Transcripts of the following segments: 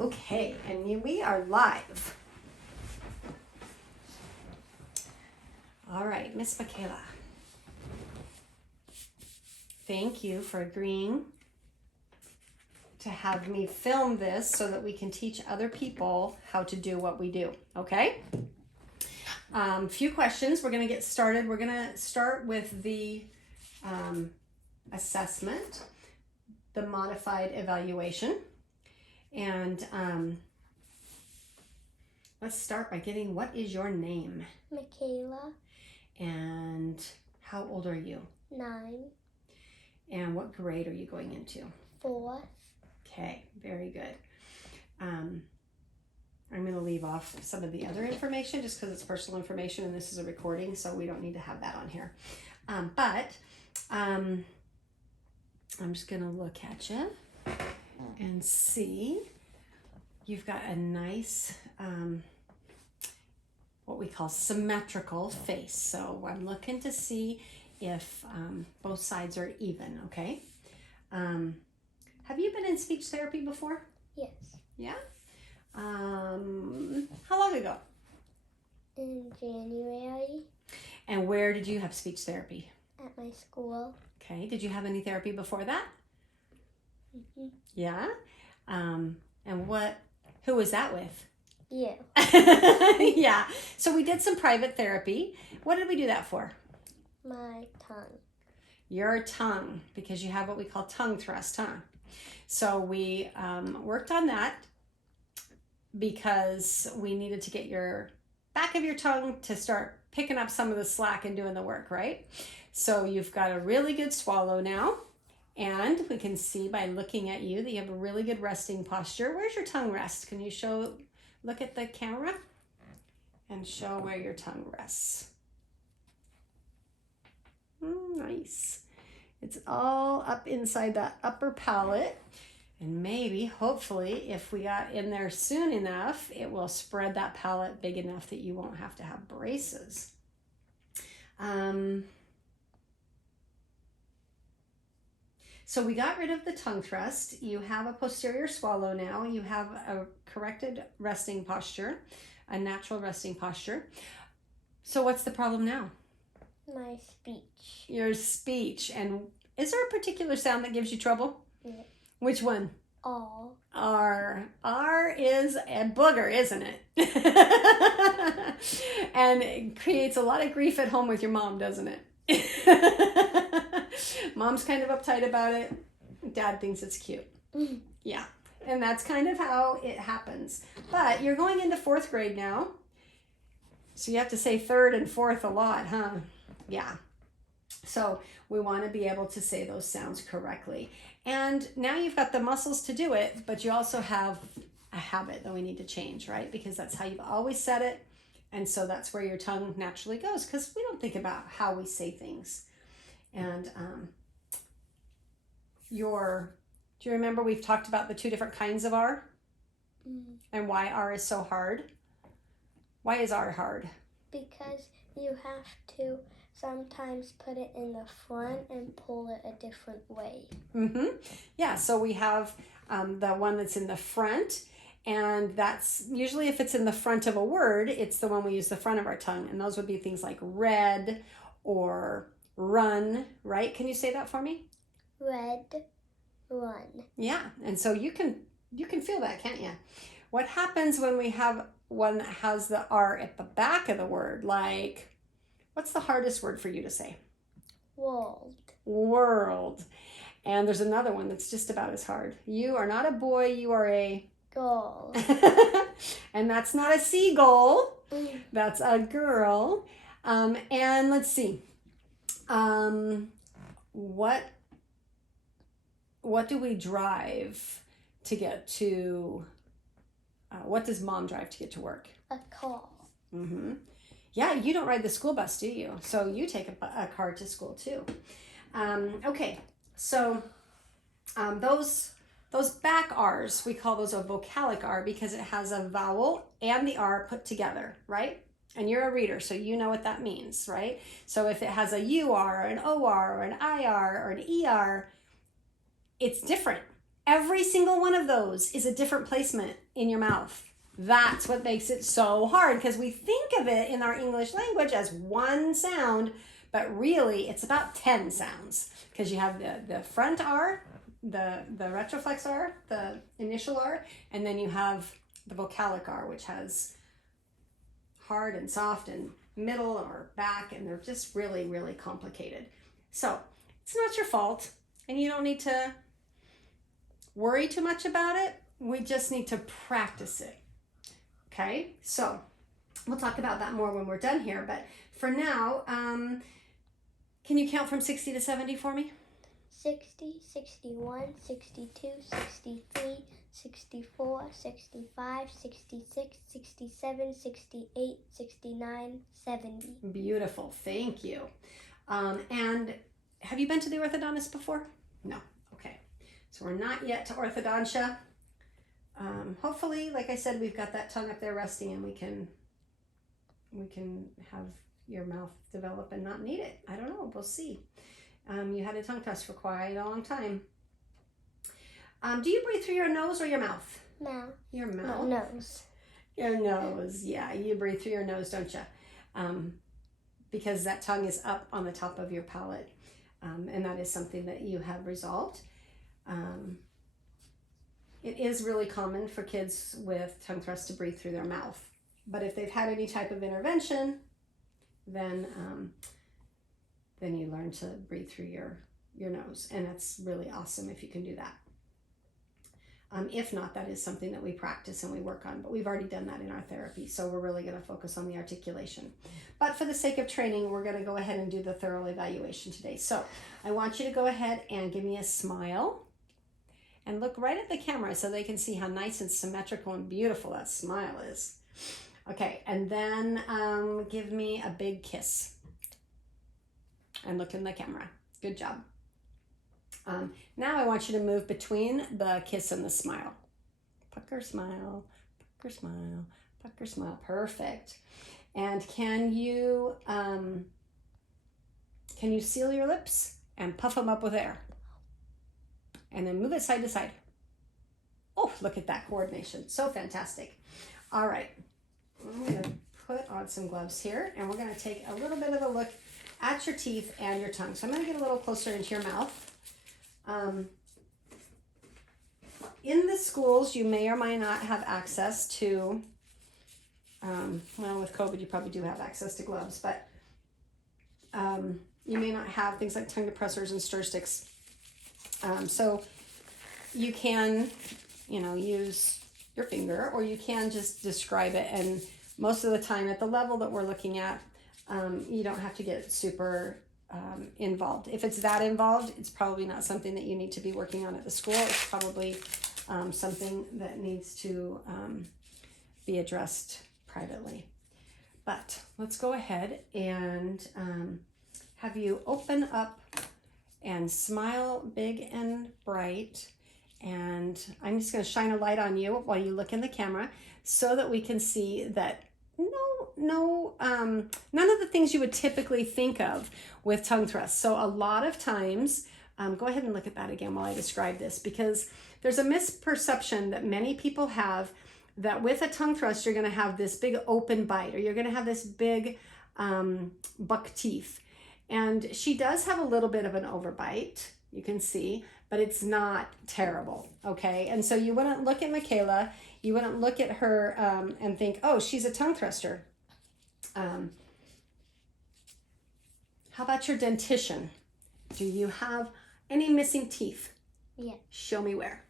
Okay, and we are live. All right, Miss Michaela. Thank you for agreeing to have me film this so that we can teach other people how to do what we do, okay? Few questions. We're going to get started. We're going to start with the assessment, the modified evaluation. And let's start by getting, what is your name? Michaela. And how old are you? 9. And what grade are you going into? 4th. Okay, very good. I'm going to leave off some of the other information just because it's personal information and this is a recording, so we don't need to have that on here. But I'm just going to look at you and see. You've got a nice, what we call symmetrical face. So I'm looking to see if both sides are even, okay? Have you been in speech therapy before? Yes. Yeah? How long ago? In January. And where did you have speech therapy? At my school. Okay. Did you have any therapy before that? Mm-hmm. Yeah? And who was that with? You. Yeah. So we did some private therapy. What did we do that for? My tongue. Your tongue, because you have what we call tongue thrust, huh? So we worked on that because we needed to get your back of your tongue to start picking up some of the slack and doing the work, right? So you've got a really good swallow now, and we can see by looking at you that you have a really good resting posture. Where's your tongue rest? Can you look at the camera and show where your tongue rests? Nice. It's all up inside that upper palate. And maybe, hopefully, if we got in there soon enough, it will spread that palate big enough that you won't have to have braces. So we got rid of the tongue thrust. You have a posterior swallow now. You have a corrected resting posture, a natural resting posture. So what's the problem now? My speech. Your speech. And is there a particular sound that gives you trouble? Yeah. Which one? All. R. R is a booger, isn't it? And it creates a lot of grief at home with your mom, doesn't it? Mom's kind of uptight about it. Dad thinks it's cute. Yeah. And that's kind of how it happens. But you're going into 4th grade now. So you have to say 3rd and 4th a lot, huh? Yeah. So we want to be able to say those sounds correctly. And now you've got the muscles to do it, but you also have a habit that we need to change, right? Because that's how you've always said it. And so that's where your tongue naturally goes, because we don't think about how we say things. And do you remember we've talked about the 2 different kinds of R? And why R is so hard? Why is R hard? Because you have to sometimes put it in the front and pull it a different way. Yeah, so we have the one that's in the front, and that's usually if it's in the front of a word, it's the one we use the front of our tongue, and those would be things like red or run, right? Can you say that for me? Red, run. Yeah, and so you can feel that, can't you? What happens when we have one that has the R at the back of the word, like, what's the hardest word for you to say? World. World. And there's another one that's just about as hard. You are not a boy, you are a... Girl. And that's not a seagull. That's a girl. And let's see. What do we drive to get to... what does Mom drive to get to work? A car. Yeah, you don't ride the school bus, do you? So you take a car to school too. Okay, so those back R's, we call those a vocalic R because it has a vowel and the R put together, right? And you're a reader, so you know what that means, right? So if it has a UR, or an OR, or an IR, or an ER, it's different. Every single one of those is a different placement in your mouth. That's what makes it so hard, because we think of it in our English language as one sound, but really it's about 10 sounds, because you have the front R, the retroflex R, the initial R, and then you have the vocalic R, which has hard and soft and middle or back, and they're just really, really complicated. So it's not your fault, and you don't need to worry too much about it. We just need to practice it. Okay, so we'll talk about that more when we're done here, but for now, can you count from 60 to 70 for me? 60, 61, 62, 63, 64, 65, 66, 67, 68, 69, 70. Beautiful, thank you. And have you been to the orthodontist before? No, okay. So we're not yet to orthodontia. Hopefully, like I said, we've got that tongue up there resting, and we can have your mouth develop and not need it. I don't know, we'll see. You had a tongue thrust for quite a long time. Do you breathe through your nose or your mouth? Mouth. Your mouth? Nose. Your nose, yeah, you breathe through your nose, don't you? Because that tongue is up on the top of your palate, and that is something that you have resolved. It is really common for kids with tongue thrust to breathe through their mouth, but if they've had any type of intervention, then you learn to breathe through your nose, and that's really awesome if you can do that. If not, that is something that we practice and we work on, but we've already done that in our therapy, so we're really going to focus on the articulation. But for the sake of training, we're going to go ahead and do the thorough evaluation today. So I want you to go ahead and give me a smile and look right at the camera so they can see how nice and symmetrical and beautiful that smile is. Okay, and then give me a big kiss and look in the camera. Good job. Now I want you to move between the kiss and the smile. Pucker, smile, pucker, smile, pucker, smile. Perfect. And can you seal your lips and puff them up with air? And then move it side to side. Oh, look at that coordination. So fantastic. All right. I'm going to put on some gloves here, and we're going to take a little bit of a look at your teeth and your tongue. So I'm going to get a little closer into your mouth. In the schools, you may or may not have access to, well, with COVID, you probably do have access to gloves, but you may not have things like tongue depressors and stir sticks. So you can, use your finger, or you can just describe it. And most of the time at the level that we're looking at, you don't have to get super involved. If it's that involved, it's probably not something that you need to be working on at the school. It's probably something that needs to be addressed privately. But let's go ahead and have you open up and smile big and bright. And I'm just going to shine a light on you while you look in the camera so that we can see that none of the things you would typically think of with tongue thrust. So a lot of times, go ahead and look at that again while I describe this, because there's a misperception that many people have that with a tongue thrust, you're going to have this big open bite, or you're going to have this big buck teeth. And she does have a little bit of an overbite, you can see, but it's not terrible, okay? And so you wouldn't look at Michaela, you wouldn't look at her and think, oh, she's a tongue thruster. How about your dentition? Do you have any missing teeth? Yeah. Show me where.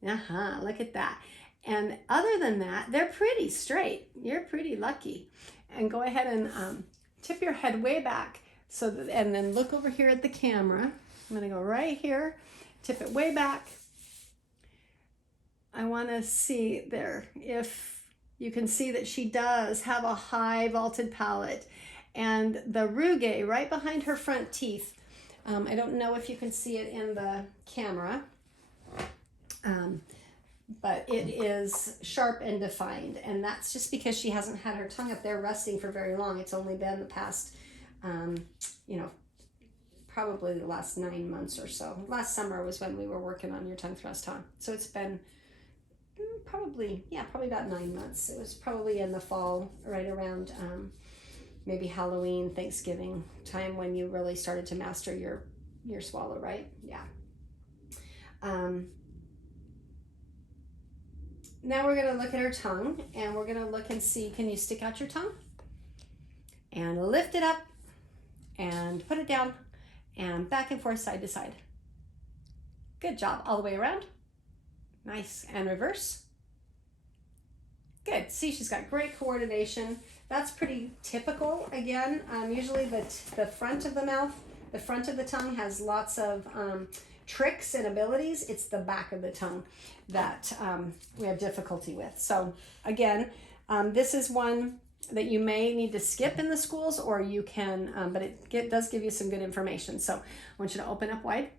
Look at that. And other than that, they're pretty straight. You're pretty lucky. And go ahead and tip your head way back, and then look over here at the camera. I'm going to go right here, tip it way back. I want to see there if you can see that she does have a high vaulted palate, and the rugae right behind her front teeth. I don't know if you can see it in the camera, but it is sharp and defined, and that's just because she hasn't had her tongue up there resting for very long. It's only been the past, probably the last 9 months or so. Last summer was when we were working on your tongue thrust, huh? So it's been probably about 9 months. It was probably in the fall, right around maybe Halloween, Thanksgiving time, when you really started to master your swallow, right? Yeah. Now we're going to look at her tongue, and we're going to look and see, can you stick out your tongue? And lift it up, and put it down, and back and forth, side to side. Good job. All the way around. Nice. And reverse. Good. See, she's got great coordination. That's pretty typical. Again, usually the front of the mouth, the front of the tongue has lots of tricks and abilities. It's the back of the tongue that we have difficulty with. So again, this is one that you may need to skip in the schools, or you can, but it does give you some good information. So I want you to open up wide.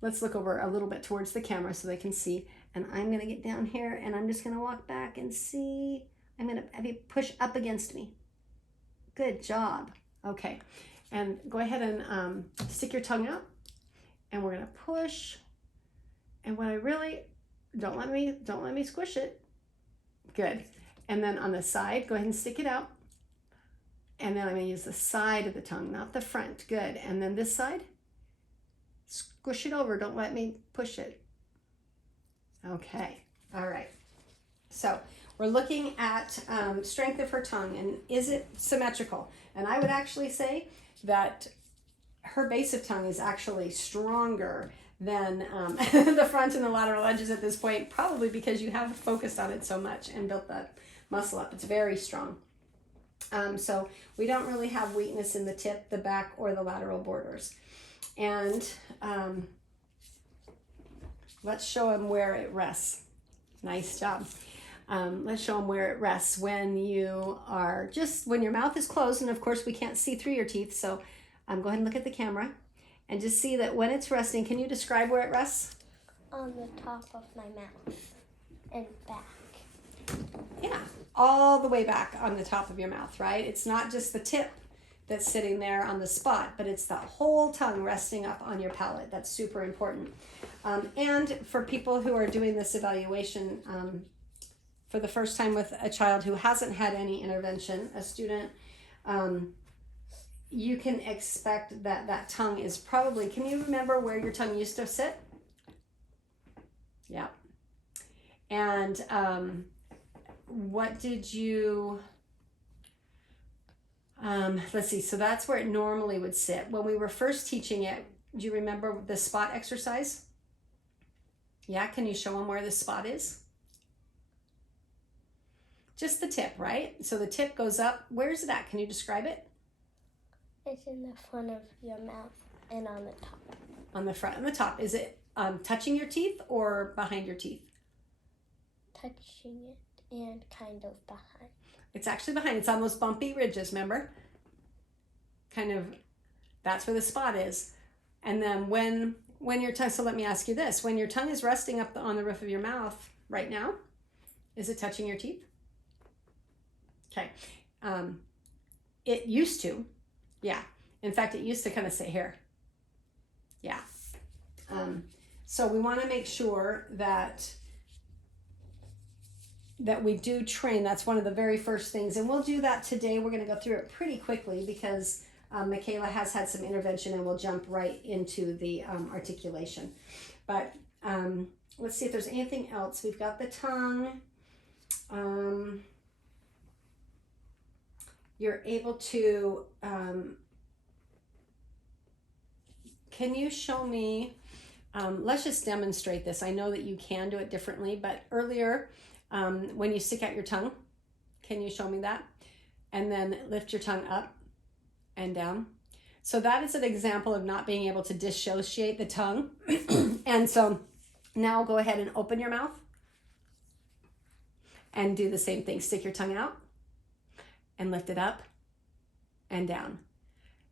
Let's look over a little bit towards the camera so they can see. And I'm going to get down here, and I'm just going to walk back and see. I'm going to have you push up against me. Good job. Okay. And go ahead and stick your tongue out. And we're going to push. And when I really, don't let me squish it. Good. And then on the side, go ahead and stick it out. And then I'm going to use the side of the tongue, not the front. Good. And then this side, squish it over. Don't let me push it. Okay. All right. So we're looking at strength of her tongue, and is it symmetrical? And I would actually say that her base of tongue is actually stronger than the front and the lateral edges at this point, probably because you have focused on it so much and built that muscle up. It's very strong. So we don't really have weakness in the tip, the back, or the lateral borders. And let's show them where it rests. Nice job. Let's show them where it rests when you are when your mouth is closed, and of course we can't see through your teeth, so go ahead and look at the camera and just see that when it's resting. Can you describe where it rests? On the top of my mouth and back. Yeah, all the way back on the top of your mouth, right? It's not just the tip that's sitting there on the spot, but it's the whole tongue resting up on your palate. That's super important. And for people who are doing this evaluation for the first time with a child who hasn't had any intervention, a student, you can expect that that tongue is probably, can you remember where your tongue used to sit? Yeah. And what did you, let's see, so that's where it normally would sit. When we were first teaching it, do you remember the spot exercise? Yeah, can you show them where the spot is? Just the tip, right? So the tip goes up. Where's it at? Can you describe it? It's in the front of your mouth and on the top. On the front and the top. Is it touching your teeth or behind your teeth? Touching it and kind of behind. It's actually behind. It's on those bumpy ridges, remember? Kind of, that's where the spot is. And then when your tongue, so let me ask you this. When your tongue is resting up on the roof of your mouth right now, is it touching your teeth? Okay. It used to. Yeah. In fact, it used to kind of sit here. Yeah. So we want to make sure that we do train. That's one of the very first things. And we'll do that today. We're going to go through it pretty quickly because Michaela has had some intervention, and we'll jump right into the articulation. But let's see if there's anything else. We've got the tongue. You're able to, can you show me, let's just demonstrate this. I know that you can do it differently, but earlier when you stick out your tongue, can you show me that? And then lift your tongue up and down. So that is an example of not being able to dissociate the tongue. And so now go ahead and open your mouth and do the same thing. Stick your tongue out and lift it up and down.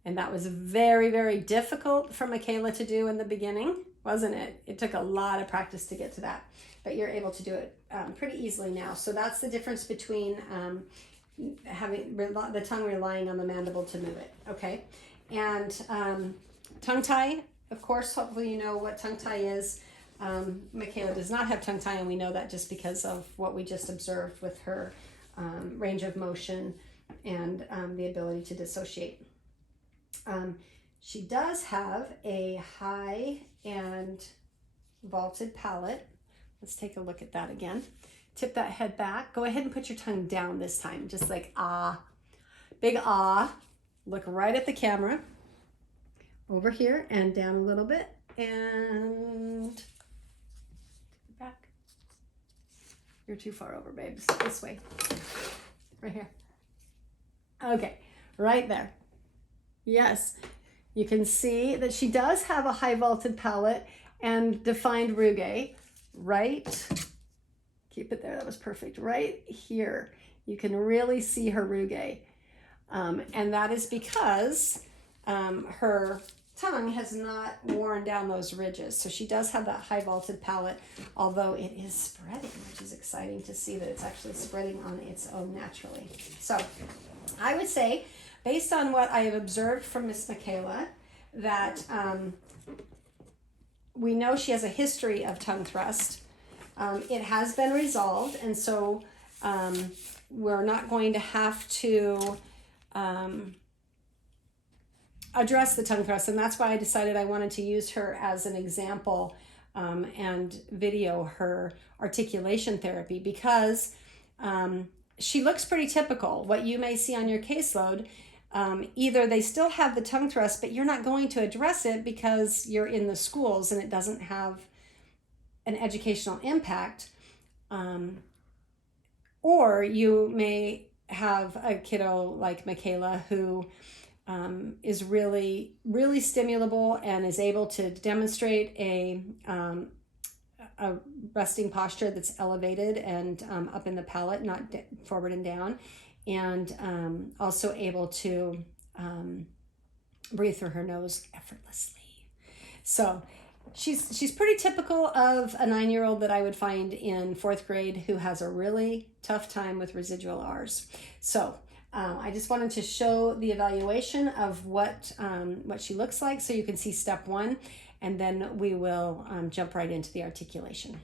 And that was very, very difficult for Michaela to do in the beginning, wasn't it? It took a lot of practice to get to that, but you're able to do it pretty easily now. So that's the difference between having the tongue relying on the mandible to move it, okay? And Tongue tie, of course, hopefully you know what tongue tie is. Michaela does not have tongue tie, and we know that just because of what we just observed with her range of motion and the ability to dissociate. She does have a high and vaulted palate. Let's take a look at that again. Tip that head back. Go ahead and put your tongue down this time, just like ah. Big ah. Look right at the camera. Over here and down a little bit. And back. You're too far over, babes. This way. Right here. Okay, right there. Yes, you can see that she does have a high vaulted palate and defined rugae. Right, keep it there, that was perfect. Right here, you can really see her rugae. And that is because her tongue has not worn down those ridges. So she does have that high vaulted palate, although it is spreading, which is exciting to see that it's actually spreading on its own naturally. So I would say, based on what I have observed from Miss Michaela, that we know she has a history of tongue thrust. It has been resolved, and so we're not going to have to address the tongue thrust, and that's why I decided I wanted to use her as an example and video her articulation therapy, because she looks pretty typical. What you may see on your caseload, either they still have the tongue thrust, but you're not going to address it because you're in the schools and it doesn't have an educational impact, or you may have a kiddo like Michaela who is really, really stimulable and is able to demonstrate a resting posture that's elevated and up in the palate, not forward and down, and also able to breathe through her nose effortlessly. So she's pretty typical of a 9-year-old that I would find in 4th grade who has a really tough time with residual R's. So I just wanted to show the evaluation of what she looks like so you can see step 1, and then we will jump right into the articulation.